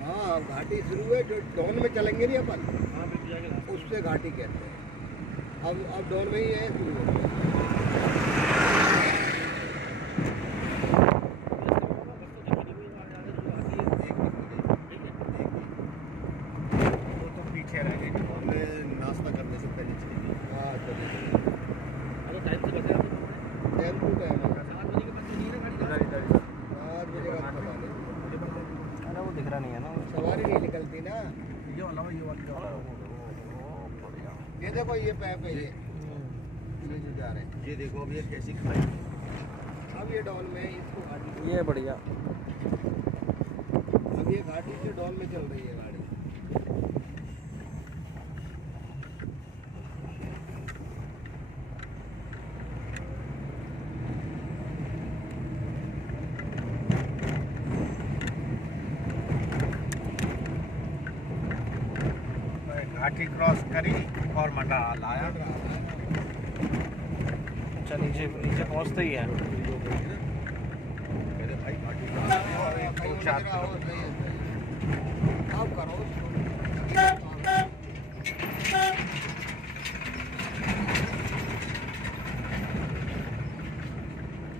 हाँ घाटी शुरू है, जो डॉन में चलेंगे नहीं अपन, उससे घाटी कहते हैं। अब डॉन में ही है शुरू हो। नाश्ता करने से पहले चलेगी। हाँ चलिए। टाइम से बचे टाइम टू टाइम 7 बजे के बाद नहीं है गाड़ी। 7 बजे का पता नहीं। अरे वो दिख रहा नहीं है ना, सवारी नहीं निकलती ना। ये वाला ये देखो ये पैप है, ये जो जा रहे हैं, ये देखो अब ये कैसी खाई। अब ये डॉल में इसको घाटी, ये बढ़िया। अब ये घाटी से डॉल में चल रही है गाड़ी। घाटी क्रॉस करी और मंडाल आया। अच्छा नीचे नीचे पहुंचते ही है। मेरे भाई घाटी अब करो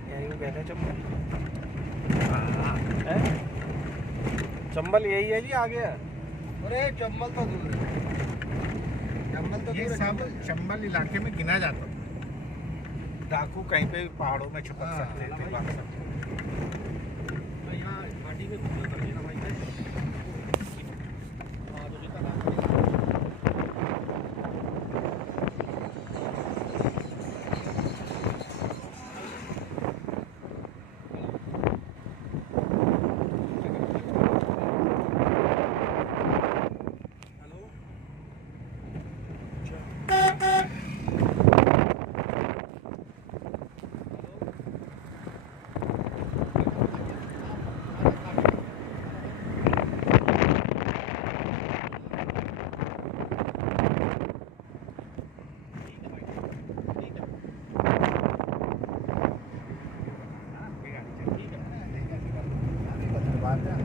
यही कहते हैं चंबल। चंबल यही है जी, आगे है। अरे चंबल तो दूर है, चंबल तो ये दूर है। सब चंबल इलाके में गिना जाता था। डाकू कहीं पे पहाड़ों में छुपक सकते थे, भाग सकते थे। यहाँ घाटी में घूमने पड़ेगा ना भाई।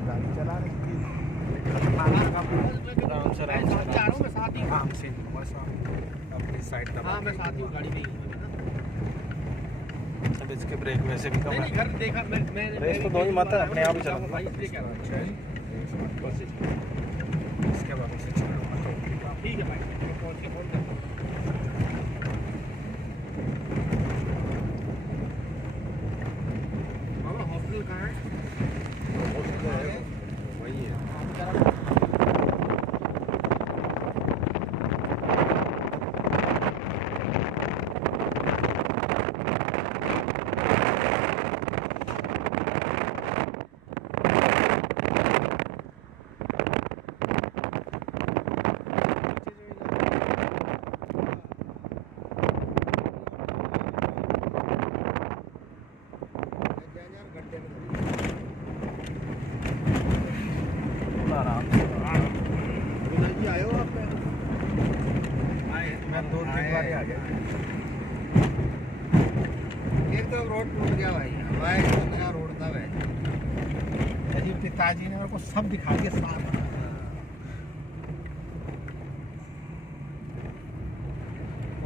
गाड़ी चला रही थी आराम से बस अपनी साइड दबा। हाँ मैं साथ ही हूँ गाड़ी में ही हूँ। अब इसके ब्रेक वैसे भी कम है। घर देखा मैं रेस तो दो ही मत है, अपने आप ही चला भाई इसलिए कह रहा हूँ। इसके बाद उसे छोड़ो। ठीक है भाई, पहुँच के फोन करता हूँ। मामा हॉस्पिटल कहाँ है? वही है। आराम जी आए हो आप? मैं 2-3 बार आ गया। एकदम रोड टूट गया भाई, हमारे तो नया रोड था भाई। अजी पिताजी ने मेरे को सब दिखा दिया साथ।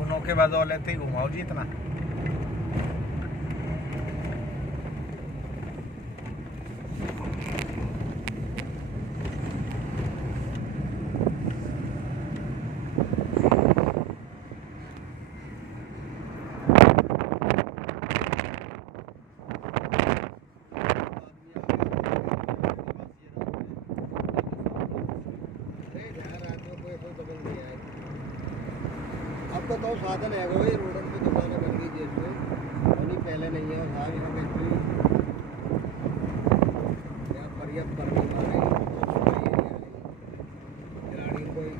उनों के बाद वाले थे घुमाओ जी इतना। अब तो साधन है वो, रोड पे दुकानें बन गई जैसे पहले नहीं है। और यहाँ पे पर्याप्त करनी खिलाड़ी कोई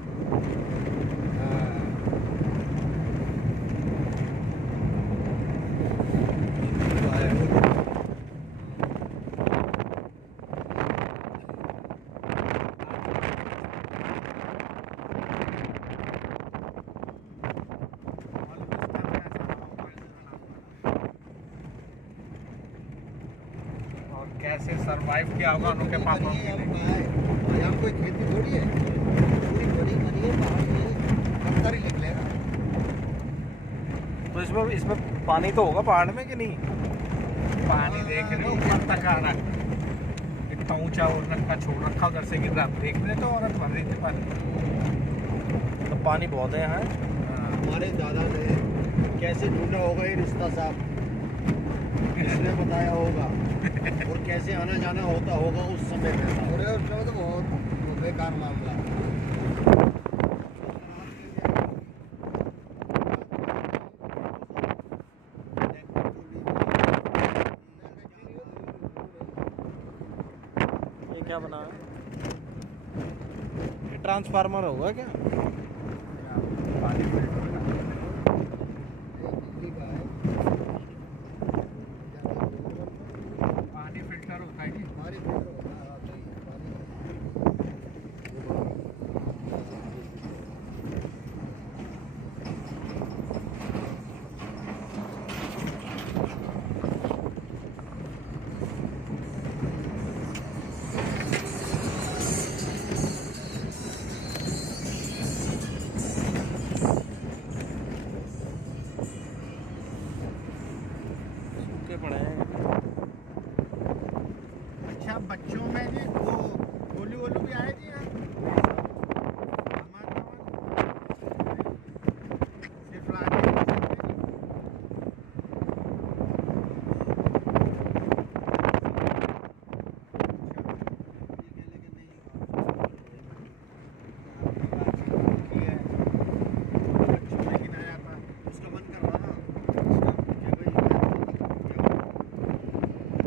कैसे सरवाइव किया होगा उनके पापा ये अब कहाँ है? यहाँ कोई खेती थोड़ी है, पूरी बड़ी बनी है, पहाड़ में पत्थर ही निकलेगा। तो इसमें पानी तो होगा पहाड़ में कि नहीं? पानी देख रहे हो ऊपर तक आ रहा है, इतना ऊंचा और रखा छोड़ रखा उधर से गिर रहा, देख रहे तो औरत भर रही थी पानी। तो पानी बहुत है यहाँ। हमारे दादा ने कैसे ढूंढा होगा ये रिश्ता साहब, किसने बताया होगा और कैसे आना जाना होता होगा उस समय में। और उस समय तो बहुत बेकार मामला। ये क्या बना है? ये ट्रांसफार्मर होगा क्या? पानी पानी फिल्टर होता है कि पड़े हैं। अच्छा बच्चों में जी